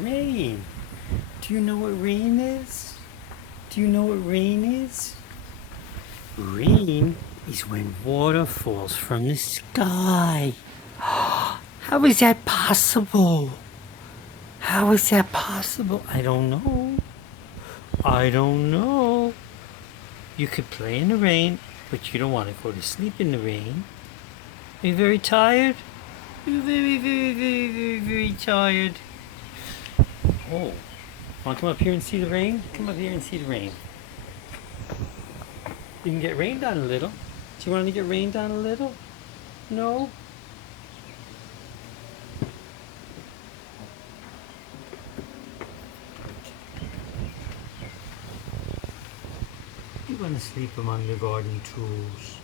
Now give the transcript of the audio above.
Rain. Do you know what rain is? Do you know what rain is? Rain is when water falls from the sky. How is that possible? How is that possible? I don't know. I don't know. You could play in the rain, but you don't want to go to sleep in the rain. Are you very tired? You're very tired. Oh, want to come up here and see the rain? Come up here and see the rain. You can get rained on a little. Do you want to get rained on a little? No? You want to sleep among the garden tools.